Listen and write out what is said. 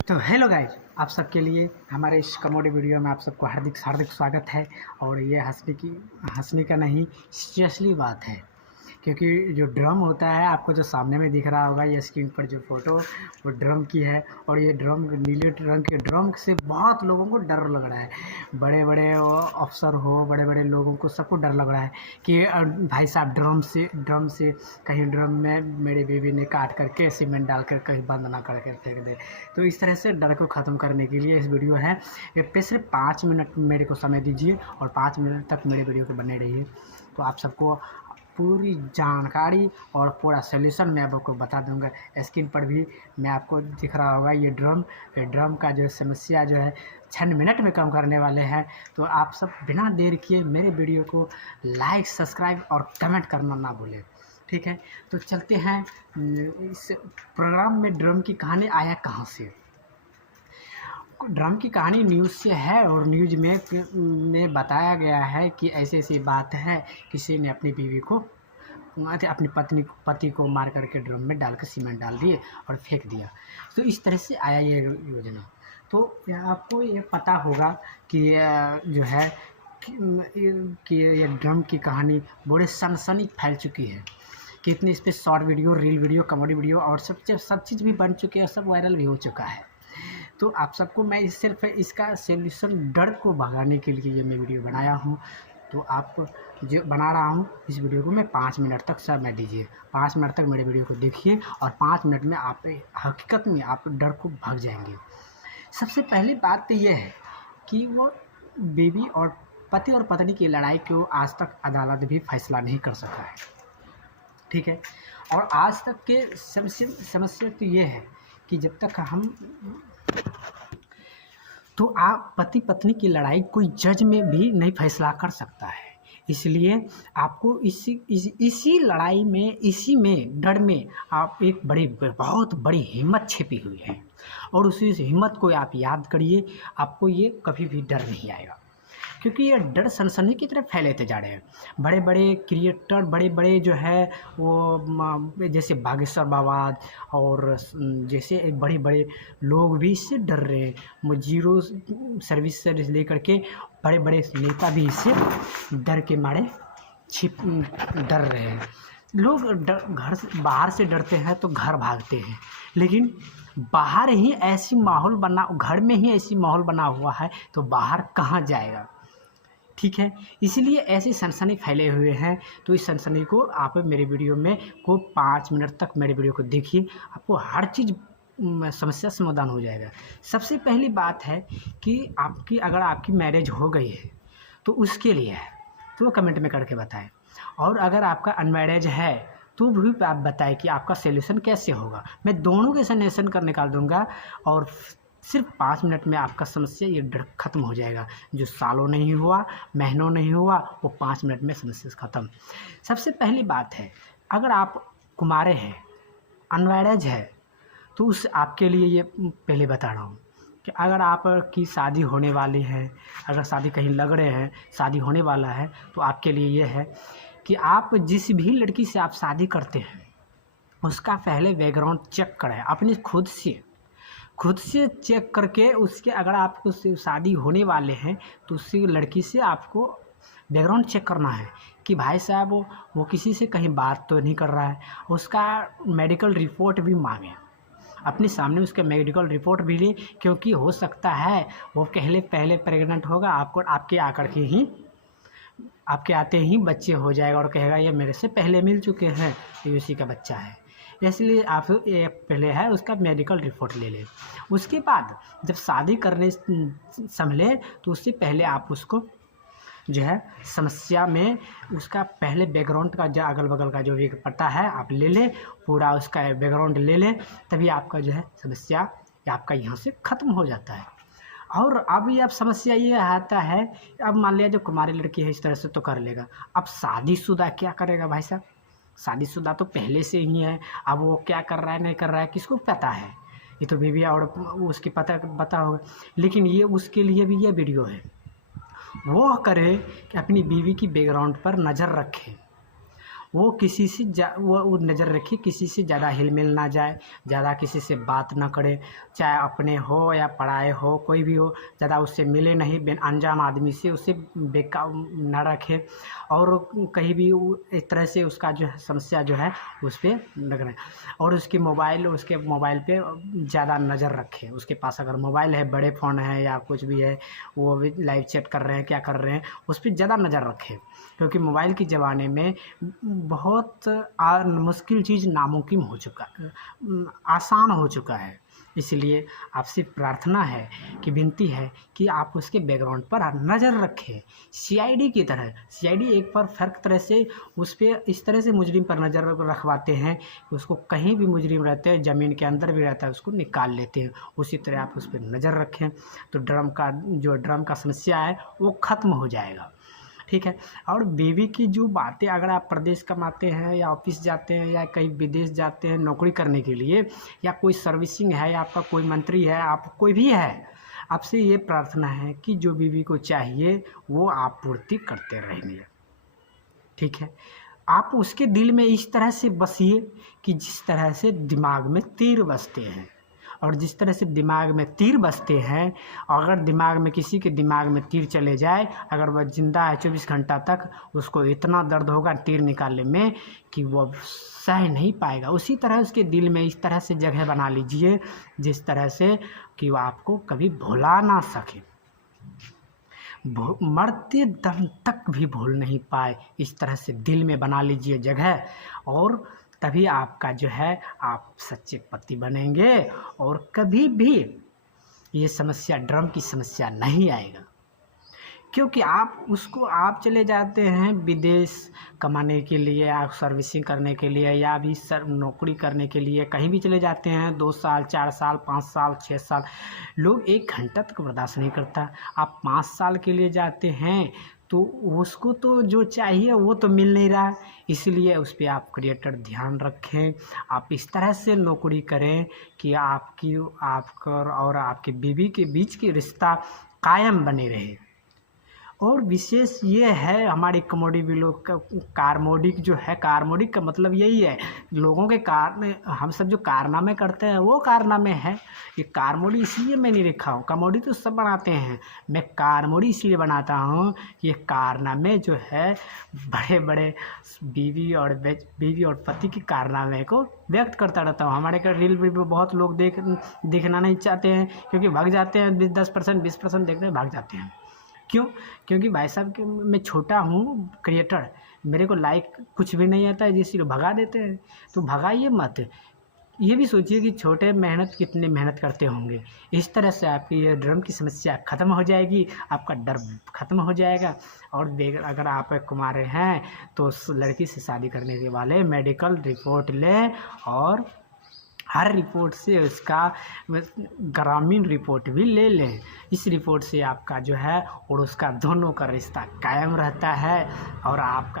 तो hello guys, आप सबके लिए हमारे इस कॉमेडी वीडियो में आप सबको हार्दिक हार्दिक स्वागत है। और ये हंसने का नहीं, सीरियसली बात है। क्योंकि जो ड्रम होता है, आपको जो सामने में दिख रहा होगा ये स्क्रीन पर जो फोटो, वो ड्रम की है। और ये ड्रम, नीले रंग के ड्रम से बहुत लोगों को डर लग रहा है। बड़े बड़े अफसर हो, बड़े बड़े लोगों को सबको डर लग रहा है कि भाई साहब ड्रम से कहीं ड्रम में मेरी बीवी ने काट करके सीमेंट डाल कर कहीं बंद ना करके फेंक दे। तो इस तरह से डर को ख़त्म करने के लिए इस वीडियो है। ये पे सिर्फ 5 मिनट मेरे को समय दीजिए और 5 मिनट तक मेरे वीडियो को बने रहिए। तो आप सबको पूरी जानकारी और पूरा सॉल्यूशन मैं आपको बता दूंगा। स्क्रीन पर भी मैं आपको दिख रहा होगा ये ड्रम का जो समस्या जो है 6 मिनट में कम करने वाले हैं। तो आप सब बिना देर किए मेरे वीडियो को लाइक, सब्सक्राइब और कमेंट करना ना भूलें, ठीक है। तो चलते हैं इस प्रोग्राम में। ड्रम की कहानी आया कहाँ से? ड्रम की कहानी न्यूज़ से है और न्यूज़ में बताया गया है कि ऐसी ऐसी बात है। किसी ने अपनी बीवी को, अपनी पति को मार करके ड्रम में डाल कर सीमेंट डाल दिए और फेंक दिया। तो इस तरह से आया ये योजना। तो आपको ये पता होगा कि जो है कि ये ड्रम की कहानी बड़े सनसनी फैल चुकी है। कितनी इस पर short video, reel video, comedy video और सब चीज़ भी बन चुके हैं, सब वायरल भी हो चुका है। तो आप सबको मैं सिर्फ इसका सॉल्यूशन, डर को भगाने के लिए ये मैं वीडियो बनाया हूँ। तो आप जो बना रहा हूँ इस वीडियो को मैं 5 मिनट तक समय दीजिए। 5 मिनट तक मेरे वीडियो को देखिए और 5 मिनट में आप हकीकत में आप डर को भाग जाएंगे। सबसे पहली बात तो ये है कि वो बीवी और पति और पत्नी की लड़ाई को आज तक अदालत भी फैसला नहीं कर सका है, ठीक है। और आज तक के समस्या तो ये है कि जब तक हम तो आप पति पत्नी की लड़ाई कोई जज में भी नहीं फैसला कर सकता है। इसलिए आपको इसी लड़ाई में, इसी में डर में आप एक बहुत बड़ी हिम्मत छिपी हुई है। और उसी हिम्मत को आप याद करिए, आपको ये कभी भी डर नहीं आएगा। क्योंकि ये डर सनसनी की तरफ फैलते जा रहे हैं। बड़े बड़े क्रिएटर, बड़े बड़े जो है वो जैसे बागेश्वर बाबाद और जैसे बड़े बड़े लोग भी इससे डर रहे हैं। वो जीरो सर्विस से लेकर के बड़े बड़े नेता भी इससे डर के मारे डर रहे हैं। लोग घर से, बाहर से डरते हैं तो घर भागते हैं, लेकिन बाहर ही ऐसी माहौल बना, घर में ही ऐसी माहौल बना हुआ है तो बाहर कहाँ जाएगा, ठीक है। इसीलिए ऐसी सनसनी फैले हुए हैं। तो इस सनसनी को आप मेरे वीडियो में 5 मिनट तक मेरे वीडियो को देखिए, आपको हर चीज़ समस्या समाधान हो जाएगा। सबसे पहली बात है कि अगर आपकी मैरिज हो गई है तो उसके लिए है तो कमेंट में करके बताएं। और अगर आपका अनमैरिज है तो भी आप बताएं कि आपका सॉल्यूशन कैसे होगा। मैं दोनों के सॉल्यूशन कर निकाल दूंगा और सिर्फ 5 मिनट में आपका समस्या, ये डर खत्म हो जाएगा। जो सालों नहीं हुआ, महीनों नहीं हुआ, वो 5 मिनट में समस्या खत्म। सबसे पहली बात है, अगर आप कुंवारे हैं, अनमैरिज है, तो उस आपके लिए ये पहले बता रहा हूँ कि अगर आपकी शादी होने वाली है, अगर शादी कहीं लग रहे हैं, शादी होने वाला है, तो आपके लिए ये है कि आप जिस भी लड़की से आप शादी करते हैं उसका पहले बैकग्राउंड चेक कराएं अपनी खुद से चेक करके। उसके अगर आपको शादी होने वाले हैं तो उसी लड़की से आपको बैकग्राउंड चेक करना है कि भाई साहब वो किसी से कहीं बात तो नहीं कर रहा है। उसका मेडिकल रिपोर्ट भी मांगें, अपने सामने उसका मेडिकल रिपोर्ट भी लें, क्योंकि हो सकता है वो पहले प्रेग्नेंट होगा, आपके आते ही बच्चे हो जाएगा और कहेगा ये मेरे से पहले मिल चुके हैं, ये उसी का बच्चा है। इसलिए आप ये पहले है उसका मेडिकल रिपोर्ट ले लें। उसके बाद जब शादी करने संभले तो उससे पहले आप उसको जो है समस्या में उसका पहले बैकग्राउंड का जो अगल बगल का जो भी पता है आप ले लें, पूरा उसका बैकग्राउंड ले लें, तभी आपका जो है समस्या आपका यहाँ से ख़त्म हो जाता है। और अभी अब समस्या ये आता है, अब मान लिया जो कुमारी लड़की है इस तरह से तो कर लेगा, अब शादीशुदा क्या करेगा भाई साहब? शादीशुदा तो पहले से ही है, अब वो क्या कर रहा है नहीं कर रहा है किसको पता है? ये तो बीवी और उसकी पता होगा। लेकिन ये उसके लिए भी ये वीडियो है, वो करे कि अपनी बीवी की बैकग्राउंड पर नज़र रखे। वो किसी से वो नज़र रखे किसी से ज़्यादा हिल मिल ना जाए, ज़्यादा किसी से बात ना करे, चाहे अपने हो या पराए हो, कोई भी हो, ज़्यादा उससे मिले नहीं, अनजान आदमी से उसे बेकार ना रखे, और कहीं भी इस तरह से उसका जो है समस्या जो है उस पर लग रहा है। और उसके मोबाइल पे ज़्यादा नज़र रखे, उसके पास अगर मोबाइल है, बड़े फ़ोन है या कुछ भी है, वो भी लाइव चैट कर रहे हैं, क्या कर रहे हैं, उस पर ज़्यादा नज़र रखें, क्योंकि मोबाइल के ज़माने में बहुत मुश्किल चीज़ नामुमकिन हो चुका, आसान हो चुका है। इसलिए आपसे प्रार्थना है कि विनती है कि आप उसके बैकग्राउंड पर नज़र रखें, सीआईडी की तरह। सीआईडी एक परफेक्ट तरह से उस पर इस तरह से मुजरिम पर नज़र रखवाते हैं कि उसको कहीं भी मुजरिम रहते हैं, ज़मीन के अंदर भी रहता है, उसको निकाल लेते हैं। उसी तरह आप उस पर नज़र रखें तो ड्रम का समस्या है वो ख़त्म हो जाएगा, ठीक है। और बीवी की जो बातें, अगर आप प्रदेश कमाते हैं या ऑफिस जाते हैं या कहीं विदेश जाते हैं नौकरी करने के लिए, या कोई सर्विसिंग है या आपका कोई मंत्री है, आप कोई भी है, आपसे ये प्रार्थना है कि जो बीवी को चाहिए वो आप पूर्ति करते रहेंगे, ठीक है। आप उसके दिल में इस तरह से बसिए कि जिस तरह से दिमाग में तीर बसते हैं, और जिस तरह से दिमाग में तीर बसते हैं, अगर दिमाग में किसी के दिमाग में तीर चले जाए, अगर वह ज़िंदा है 24 घंटा तक, उसको इतना दर्द होगा तीर निकालने में कि वह सह नहीं पाएगा। उसी तरह उसके दिल में इस तरह से जगह बना लीजिए जिस तरह से कि वह आपको कभी भुला ना सके, मरते दम तक भी भूल नहीं पाए। इस तरह से दिल में बना लीजिए जगह, और तभी आपका जो है आप सच्चे पति बनेंगे, और कभी भी ये समस्या, ड्रम की समस्या नहीं आएगा। क्योंकि आप चले जाते हैं विदेश कमाने के लिए या सर्विसिंग करने के लिए या भी नौकरी करने के लिए, कहीं भी चले जाते हैं, 2 साल 4 साल 5 साल 6 साल, लोग 1 घंटा तक बर्दाश्त नहीं करता। आप 5 साल के लिए जाते हैं तो उसको तो जो चाहिए वो तो मिल नहीं रहा, इसलिए उस पर आप क्रिएटर ध्यान रखें। आप इस तरह से नौकरी करें कि आपका और आपकी बीवी के बीच की रिश्ता कायम बने रहे। और विशेष ये है हमारी कमोडिक लोग का, कार्मोडिक जो है, कार्मोडिक का मतलब यही है, लोगों के हम सब जो कारनामे करते हैं वो कारनामे हैं। ये कार्मोडी इसलिए मैं नहीं लिखा हूँ, कमोडी तो सब बनाते हैं, मैं कार्मोडी इसलिए बनाता हूँ, ये कारनामे जो है बड़े बड़े बीवी और पति के कारनामे को व्यक्त करता रहता हूँ। हमारे का रील भी बहुत लोग देखना नहीं चाहते हैं, क्योंकि भाग जाते हैं, 10% 20% देखने भाग जाते हैं। क्यों? क्योंकि भाई साहब कि मैं छोटा हूँ क्रिएटर, मेरे को लाइक कुछ भी नहीं आता है, जिससे भगा देते हैं। तो भगाइए मत, ये भी सोचिए कि छोटे कितने मेहनत करते होंगे। इस तरह से आपकी ये ड्रम की समस्या ख़त्म हो जाएगी, आपका डर ख़त्म हो जाएगा। और अगर आप कुंवारे हैं तो उस लड़की से शादी करने के वाले मेडिकल रिपोर्ट लें, और हर रिपोर्ट से उसका ग्रामीण रिपोर्ट भी ले लें। इस रिपोर्ट से आपका जो है और उसका दोनों का रिश्ता कायम रहता है, और आपका